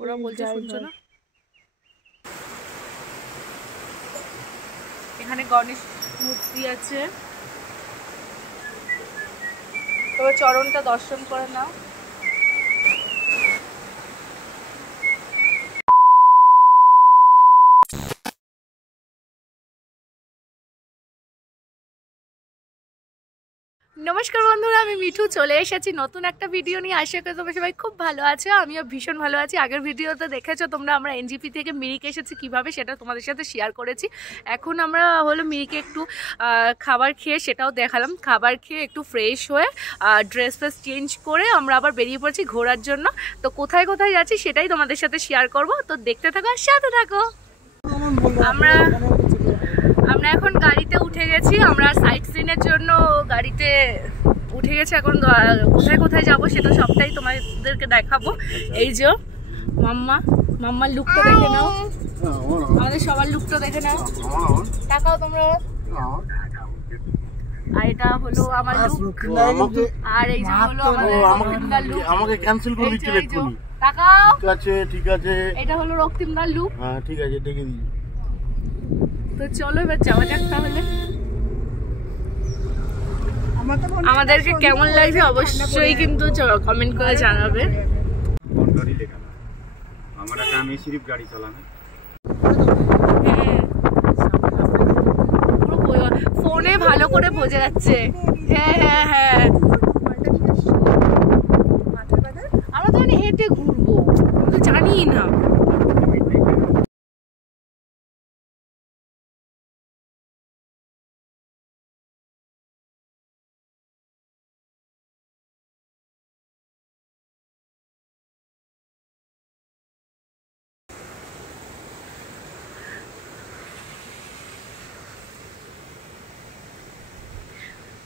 ওরা বলছে শুনছো না? এখানে গণেশ মূর্তি আছে, তবে চরণটা দর্শন করে নাও। নমস্কার বন্ধুরা, আমি মিঠু চলে এসেছি নতুন একটা ভিডিও নিয়ে। আশা করি তোমরা সবাই খুব ভালো আছো, আমিও ভীষণ ভালো আছি। আগের ভিডিওতে দেখেছো তোমরা আমরা এনজিপি থেকে মিরিক এসেছি কিভাবে, সেটা তোমাদের সাথে শেয়ার করেছি। এখন আমরা হলো মিরিকে একটু খাবার খেয়ে সেটাও দেখালাম। খাবার খেয়ে একটু ফ্রেশ হয়ে ড্রেস ফ্রেস চেঞ্জ করে আমরা আবার বেরিয়ে পড়েছি ঘোরার জন্য। তো কোথায় কোথায় যাচ্ছি সেটাই তোমাদের সাথে শেয়ার করব, তো দেখতে থাকো আর সাথে থাকো। আমরা এখন গাড়িতে উঠে গেছি, আমরা সাইট সিনের জন্য গাড়িতে উঠে গেছি। এখন কোথায় কোথায় যাব সেটা সবটাই তোমাদেরকে দেখাবো। এই যে মাম্মার লুকটা দেখে নাও, আমাদের সবার লুকটা দেখে নাও, তাকাও তোমরা। আর এটা হলো আমার লুক, আর এই যে হলো আমাদের লুক। আমাকে ক্যান্সেল করে দিতে এক্ষুনি, তাকাও। ঠিক আছে ঠিক আছে, এটা হলো রক্তিমদার লুক। হ্যাঁ ঠিক আছে, দেখে দিই। তো চলো এবার যাওয়া যাক তাহলে। আমাদেরকে কেমন লাগছে অবশ্যই কিন্তু কমেন্ট করে জানাবে। আমি সিরিফ গাড়ি চালানো, ফোনে ভালো করে বোঝা যাচ্ছে। হ্যাঁ হ্যাঁ হ্যাঁ, আমরা তো হেঁটে ঘুরবো, আমি তো জানি না।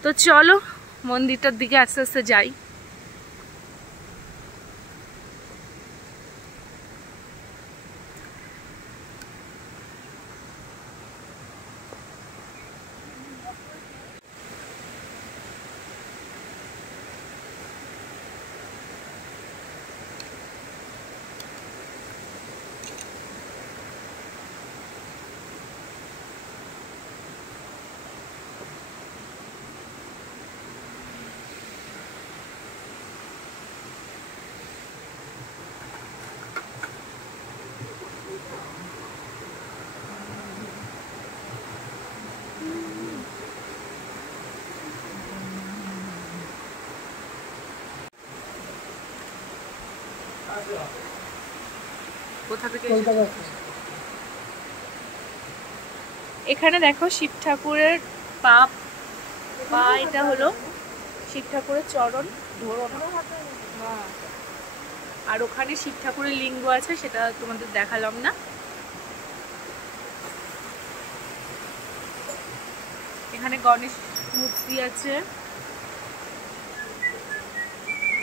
তো চলো মন্দিরটার দিকে আস্তে আস্তে যাই। এখানে দেখো শিব ঠাকুরের পা, এটা হলো শিব ঠাকুরের চরণ, ধরো না। আর ওখানে শিব ঠাকুরের লিঙ্গ আছে, সেটা তোমাদের দেখালাম না। এখানে গণেশ মূর্তি আছে,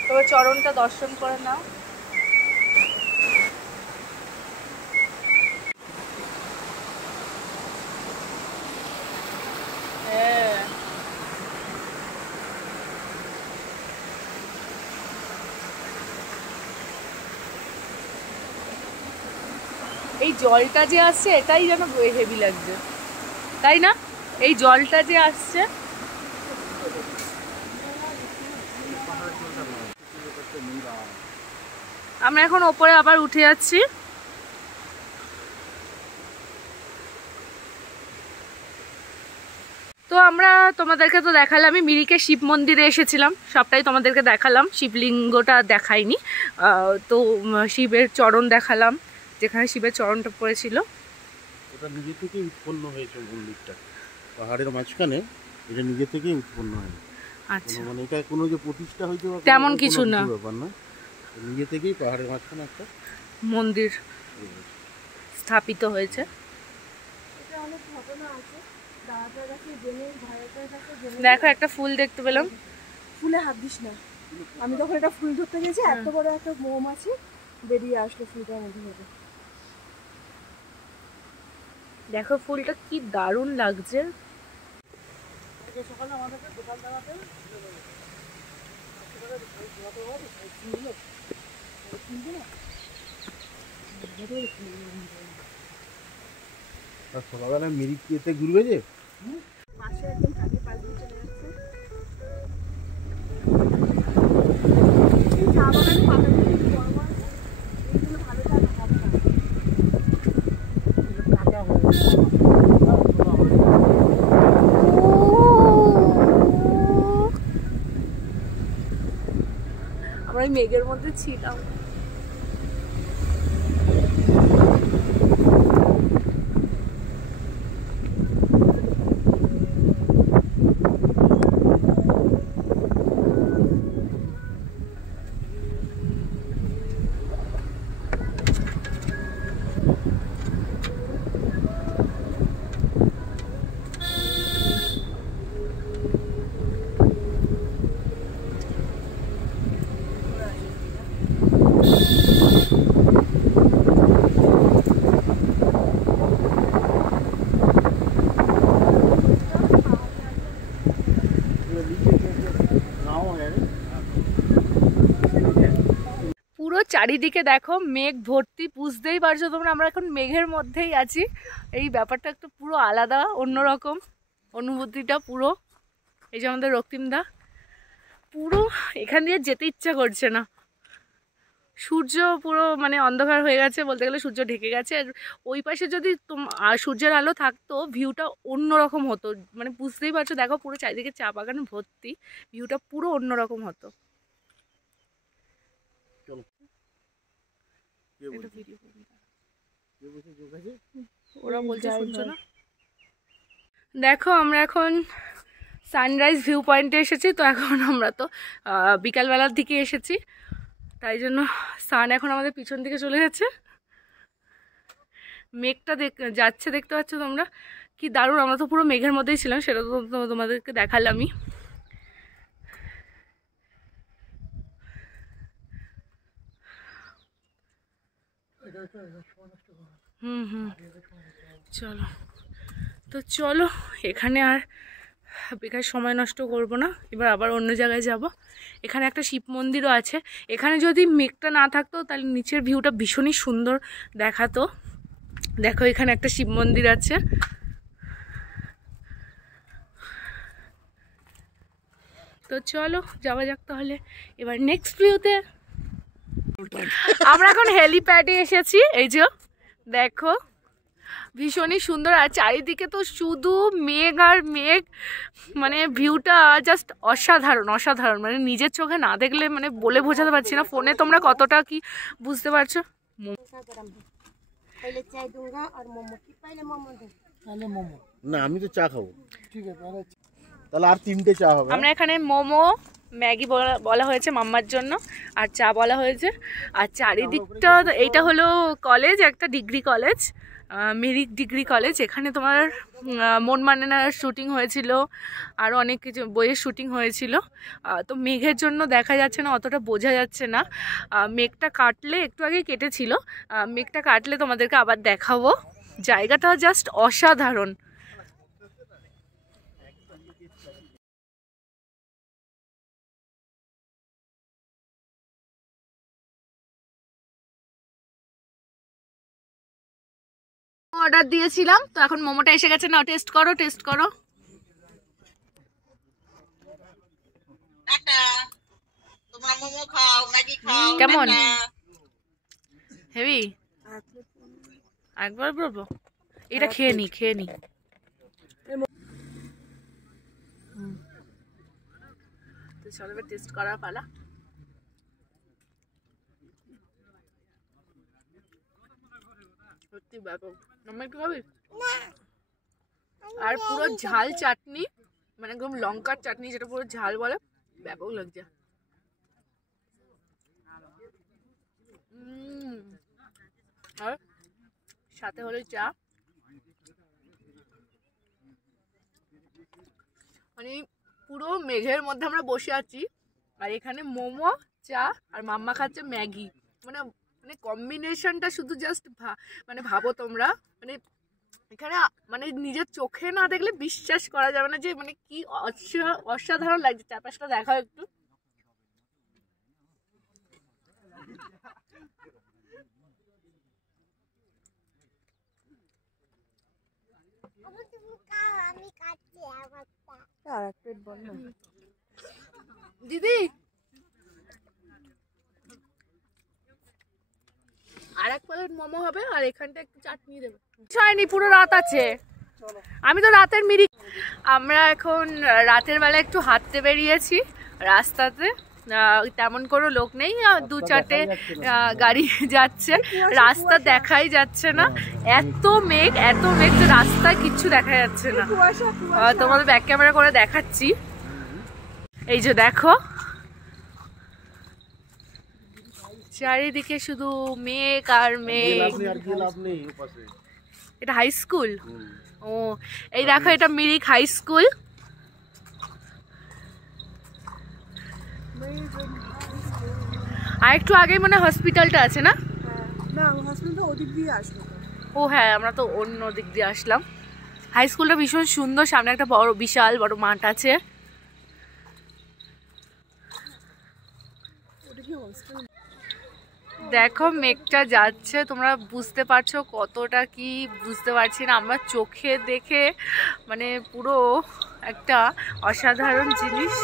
তবে চরণটা দর্শন করে নাও। এই জলটা যে আসছে এটাই যেন হেভি লাগছে, তাই না? এই জলটা যে আসছে, আমরা এখন ওপরে আবার উঠে যাচ্ছি। তো আমরা তোমাদেরকে তো দেখালাম, আমি মিরিকে শিব মন্দিরে এসেছিলাম, সবটাই তোমাদেরকে দেখালাম। শিবলিঙ্গটা দেখাইনি, তো শিবের চরণ দেখালাম, যেখানে শিবের চরণটা পড়েছিল। ওটা নিজে থেকে উৎপন্ন হয়েছে মন্দিরটা, পাহাড়ের মাঝখানে এটা নিজে থেকে উৎপন্ন হয়। আচ্ছা, মানে এটা কোনো যে প্রতিষ্ঠা হয়েছে তেমন কিছু না, ব্যাপার না, নিজে থেকেই পাহাড়ের মাঝখানে একটা মন্দির স্থাপিত হয়েছে। দেখো একটা ফুল দেখতে পেলাম, ফুলে হাত দিস না। আমি তখন একটা ফুল ধরতে গেছি, এত বড় একটা মৌমাছি বেরিয়ে আসলো ফুলটার মধ্যে। দেখো ফুলটা কি দারুণ লাগছে। সকালবেলা মিরিক এতে ঘুরবে যে পাশে একদম কাকে পাশ দিয়ে চলে যাচ্ছে। এই চা বাগানে পাতাগুলো একটু বড় বড় আছে, এইগুলো ভালো চা হবে না। আমরা এই মেঘের মধ্যে ছিলাম। পুরো চারিদিকে দেখো মেঘ ভর্তি, বুঝতেই পারছো তোমরা আমরা এখন মেঘের মধ্যেই আছি। এই ব্যাপারটা একটু পুরো আলাদা, অন্যরকম অনুভূতিটা পুরো। এই যে আমাদের রক্তিমদা, পুরো এখান দিয়ে যেতে ইচ্ছা করছে না। সূর্য পুরো মানে অন্ধকার হয়ে গেছে, বলতে গেলে সূর্য ঢেকে গেছে। আর ওই পাশে যদি সূর্যের আলো থাকতো ভিউটা অন্যরকম হতো, মানে বুঝতেই পারছো। দেখো পুরো চারিদিকে চা বাগানে ভর্তি, ভিউটা পুরো অন্যরকম হতো। ওরা বলছে শুনছো না? দেখো আমরা এখন সানরাইজ ভিউ পয়েন্টে এসেছি। তো এখন আমরা তো বিকালবেলার দিকে এসেছি, তাই জন্য সান এখন আমাদের পিছন দিকে চলে যাচ্ছে। মেঘটা যাচ্ছে, দেখতে পাচ্ছ তোমরা কি দারুণ। আমরা তো পুরো মেঘের মধ্যেই ছিলাম, সেটা তো তোমাদেরকে দেখালামই। চলো তো চলো, এখানে আর বেকার সময় নষ্ট করব না, এবার আবার অন্য জায়গায় যাব। এখানে একটা শিব মন্দিরও আছে। এখানে যদি মেঘটা না থাকতো তাহলে নিচের ভিউটা ভীষণই সুন্দর দেখাতো। দেখো এখানে একটা শিব মন্দির আছে। তো চলো যাওয়া যাক তাহলে এবার নেক্সট ভিউতে। আমরা এখন হেলিপ্যাডে এসেছি। এই যে দেখো ভীষণই সুন্দর, আর চারিদিকে তো শুধু মেঘ আর মেঘ, মানে ভিউটা জাস্ট অসাধারণ অসাধারণ। মানে নিজের চোখে না দেখলে মানে বলে বোঝাতে পারছি না। ফোনে তোমরা কতটা কি বুঝতে পারছো। না আমি তো চা খাবো, ঠিক আছে তাহলে আর 3টে চা হবে। আমরা এখানে মোমো ম্যাগি বলা হয়েছে মাম্মার জন্য, আর চা বলা হয়েছে। আর চারিদিকটা, এইটা হলো কলেজ, একটা degree college, Mirik degree college. এখানে তোমার মন মানে না শুটিং হয়েছিল, আর অনেক কিছু বইয়ের শুটিং হয়েছিল। তো মেঘের জন্য দেখা যাচ্ছে না, অতটা বোঝা যাচ্ছে না। মেঘটা কাটলে, একটু আগে কেটেছিল, মেঘটা কাটলে তোমাদেরকে আবার দেখাবো। জায়গাটা জাস্ট অসাধারণ। অর্ডার দিয়েছিলাম, তো এখন মোমোটা এসে গেছে। না টেস্ট করো, টেস্ট করো। কেমন? হেভি? একবার বলবো, এটা খেয়ে নি, খেয়ে নি। তো চলো এবার টেস্ট করার পালা। সত্যি ব্যাপক। আমরা একটু খাবি? আর পুরো ঝাল চাটনি, মানে একদম লঙ্কার চাটনি, যেটা পুরো ঝাল বলে, ব্যাপক লাগছে। আর সাথে হলো চা। মানে পুরো মেঘের মধ্যে আমরা বসে আছি, আর এখানে মোমো, চা, আর মাম্মা খাচ্ছে ম্যাগি। মানে মানে কম্বিনেশনটা শুধু জাস্ট মানে ভাবো তোমরা, মানে এখানে মানে নিজের চোখে না দেখলে বিশ্বাস করা যাবে না যে মানে কি অসাধারণ লাগছে। চারপাশটা দেখাও একটু। আর এক প্লেট বল না দিদি। আর এক প্লেট মোমো হবে আর এখানটা একটু চাটনি দেবে। হয়নি, পুরো রাত আছে। আমি তো রাতের মিরিক। আমরা এখন রাতের বেলা একটু হাঁটতে বেরিয়েছি রাস্তাতে, তেমন কোনো লোক নেই, 2-4টে গাড়ি যাচ্ছে, রাস্তা দেখাই যাচ্ছে না, এত মেঘ তো রাস্তায় কিচ্ছু দেখা যাচ্ছে না। তোমাদের ব্যাক ক্যামেরা করে দেখাচ্ছি, এই যে দেখো চারিদিকে শুধু মেঘ আর মেঘ। এটা হাই স্কুল? ও এই দেখো, এটা মিরিক হাই স্কুল। আর একটু আগেই মনে হয় হসপিটালটা আছে না? না, হসপিটালটা ওদিক দিয়ে আসবে। ও হ্যাঁ, আমরা তো অন্য দিক দিয়ে আসলাম। হাই স্কুলটা ভীষণ সুন্দর, সামনে একটা বড় বিশাল বড় মাঠ আছে। দেখো মেঘটা যাচ্ছে, তোমরা বুঝতে পারছো কতটা, কি বুঝতে পারছি না আমরা, চোখে দেখে মানে পুরো একটা অসাধারণ জিনিস।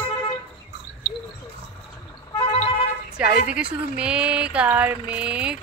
চারিদিকে শুধু মেঘ আর মেঘ।